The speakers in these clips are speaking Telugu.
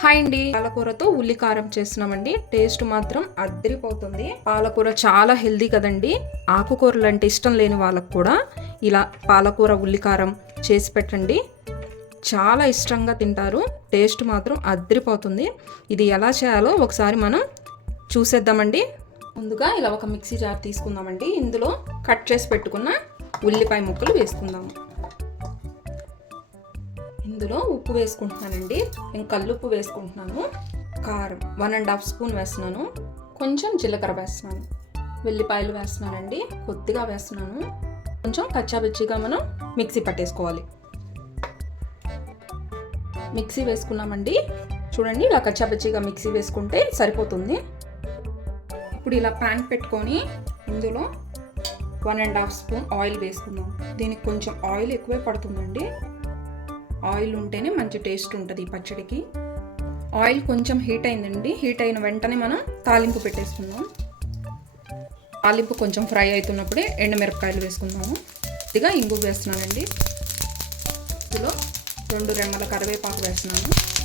హాయ్ అండి. పాలకూరతో ఉల్లి కారం చేస్తున్నామండి. టేస్ట్ మాత్రం అద్దరిపోతుంది. పాలకూర చాలా హెల్దీ కదండి. ఆకుకూరలు అంటే ఇష్టం లేని వాళ్ళకు కూడా ఇలా పాలకూర ఉల్లి కారం చేసి పెట్టండి. చాలా ఇష్టంగా తింటారు. టేస్ట్ మాత్రం అద్దరిపోతుంది. ఇది ఎలా చేయాలో ఒకసారి మనం చూసేద్దామండి. ముందుగా ఇలా ఒక మిక్సీ జార్ తీసుకుందామండి. ఇందులో కట్ చేసి పెట్టుకున్న ఉల్లిపాయ ముక్కలు వేసుకుందాము. ఇందులో ఉప్పు వేసుకుంటున్నానండి. నేను కల్లుప్పు వేసుకుంటున్నాను. కారం వన్ అండ్ హాఫ్ స్పూన్ వేస్తున్నాను. కొంచెం జీలకర్ర వేస్తున్నాను. వెల్లిపాయలు వేస్తున్నానండి. కొద్దిగా వేస్తున్నాను. కొంచెం కచ్చాబిచ్చిగా మనం మిక్సీ పట్టేసుకోవాలి. మిక్సీ వేసుకున్నామండి. చూడండి ఇలా కచ్చాబిచ్చిగా మిక్సీ వేసుకుంటే సరిపోతుంది. ఇప్పుడు ఇలా ప్యాన్ పెట్టుకొని ఇందులో one and half spoon oil వేసుకుందాం. దీనికి కొంచెం ఆయిల్ ఎక్కువే పడుతుందండి. ఆయిల్ ఉంటేనే మంచి టేస్ట్ ఉంటుంది ఈ పచ్చడికి. ఆయిల్ కొంచెం హీట్ అయిందండి. హీట్ అయిన వెంటనే మనం తాలింపు పెట్టేసుకుందాం. తాలింపు కొంచెం ఫ్రై అవుతున్నప్పుడే ఎండుమిరపకాయలు వేసుకుందాము. ఇదిగా ఇంగు వేస్తున్నానండి. ఇందులో రెండు రెమ్మల కరివేపాకు వేస్తున్నాను.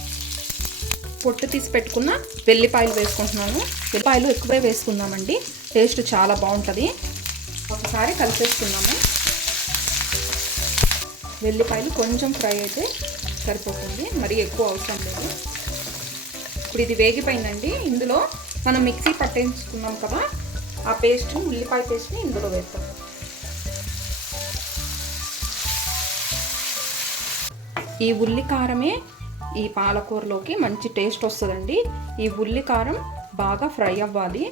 పొట్టు తీసి పెట్టుకున్న వెల్లిపాయలు వేసుకుంటున్నాను. వెల్లిపాయలు ఎక్కువే వేసుకుందామండి. టేస్ట్ చాలా బాగుంటుంది. ఒకసారి కలిపేసుకుందాము. వెల్లిపాయలు కొంచెం ఫ్రై అయితే సరిపోతుంది. మరి ఎక్కువ అవసరం లేదు. ఇప్పుడు ఇది వేగిపోయిందండి. ఇందులో మనం మిక్సీ పట్టించుకున్నాం కదా ఆ పేస్ట్ని ఉల్లిపాయ పేస్ట్ని ఇందులో వేస్తాం ఈ ఉల్లి కారమే ఈ పాలకూరలోకి మంచి టేస్ట్ వస్తుందండి. ఈ ఉల్లి కారం బాగా ఫ్రై అవ్వాలి.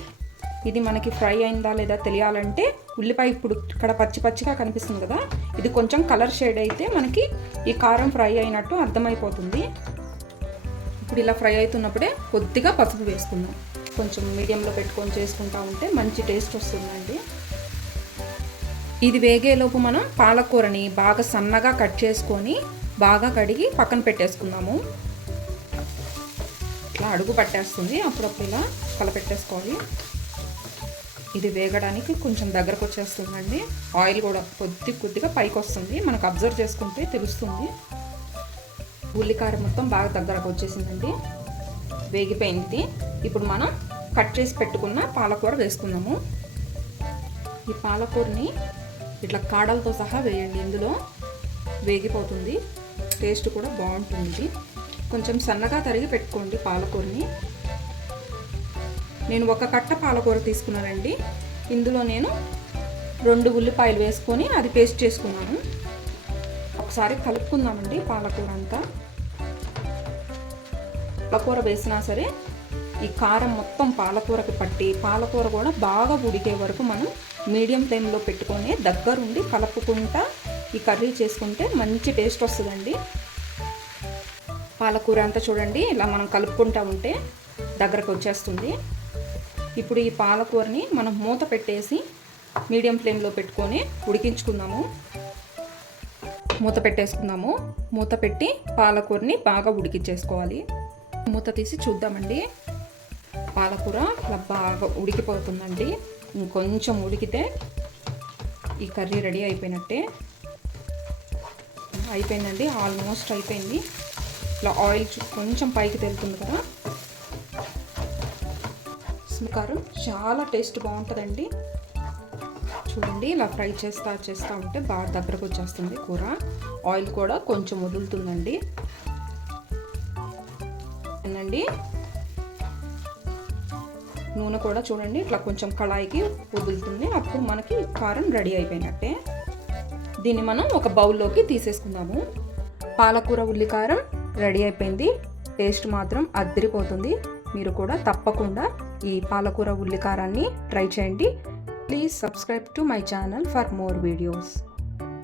ఇది మనకి ఫ్రై అయిందా లేదా తెలియాలంటే ఉల్లిపాయ ఇప్పుడు ఇక్కడ పచ్చి పచ్చిగా కనిపిస్తుంది కదా ఇది కొంచెం కలర్ షేడ్ అయితే మనకి ఈ కారం ఫ్రై అయినట్టు అర్థమైపోతుంది. ఇప్పుడు ఇలా ఫ్రై అవుతున్నప్పుడే కొద్దిగా పసుపు వేసుకుందాం. కొంచెం మీడియంలో పెట్టుకొని చేసుకుంటా ఉంటే మంచి టేస్ట్ వస్తుందండి. ఇది వేగేలోపు మనం పాలకూరని బాగా సన్నగా కట్ చేసుకొని బాగా కడిగి పక్కన పెట్టేసుకుందాము. ఇట్లా అడుగు పట్టేస్తుంది అప్పుడప్పుడు ఇలా కలపెట్టేసుకోవాలి. ఇది వేగడానికి కొంచెం దగ్గరకు వచ్చేస్తుందండి. ఆయిల్ కూడా కొద్ది కొద్దిగా పైకి వస్తుంది. మనకు అబ్జర్వ్ చేసుకుంటే తెలుస్తుంది. ఉల్లికారం మొత్తం బాగా దగ్గరకు వచ్చేసిందండి. వేగిపోయింది. ఇప్పుడు మనం కట్ చేసి పెట్టుకున్న పాలకూర వేసుకుందాము. ఈ పాలకూరని ఇట్లా కాడలతో సహా వేయండి. ఇందులో వేగిపోతుంది. టేస్ట్ కూడా బాగుంటుంది. కొంచెం సన్నగా తరిగి పెట్టుకోండి పాలకూరని. నేను ఒక కట్ట పాలకూర తీసుకున్నానండి. ఇందులో నేను రెండు ఉల్లిపాయలు వేసుకొని అది పేస్ట్ చేసుకున్నాను. ఒకసారి కలుపుకుందామండి పాలకూర అంతా. పాలకూర వేసినా సరే ఈ కారం మొత్తం పాలకూరకి పట్టి పాలకూర కూడా బాగా ఉడికే వరకు మనం మీడియం ఫ్లేమ్లో పెట్టుకొని దగ్గరుండి కలుపుకుంటా ఈ కర్రీ చేసుకుంటే మంచి టేస్ట్ వస్తుందండి. పాలకూర అంతా చూడండి ఇలా మనం కలుపుకుంటా ఉంటే దగ్గరకు వచ్చేస్తుంది. ఇప్పుడు ఈ పాలకూరని మనం మూత పెట్టేసి మీడియం ఫ్లేమ్లో పెట్టుకొని ఉడికించుకుందాము. మూత పెట్టేసుకుందాము. మూత పెట్టి పాలకూరని బాగా ఉడికించేసుకోవాలి. మూత తీసి చూద్దామండి. పాలకూర ఇలా బాగా ఉడికిపోతుందండి. ఇంకొంచెం ఉడికితే ఈ కర్రీ రెడీ అయిపోయినట్టే. అయిపోయిందండి ఆల్మోస్ట్ అయిపోయింది. ఇట్లా ఆయిల్ కొంచెం పైకి తెలుతుంది కదా. కారం చాలా టేస్ట్ బాగుంటుందండి. చూడండి ఇలా ఫ్రై చేస్తా చేస్తూ ఉంటే బాగా దగ్గరకు వచ్చేస్తుంది కూర. ఆయిల్ కూడా కొంచెం వదులుతుందండి. అండి నూనె కూడా చూడండి ఇట్లా కొంచెం కళాయికి వదులుతుంది. అప్పుడు మనకి కారం రెడీ అయిపోయినట్టే. దీన్ని మనం ఒక బౌల్లోకి తీసేసుకుందాము. పాలకూర ఉల్లికారం రెడీ అయిపోయింది. టేస్ట్ మాత్రం అద్దరిపోతుంది. మీరు కూడా తప్పకుండా ఈ పాలకూర ఉల్లికారాన్ని ట్రై చేయండి. Please subscribe to my channel for more videos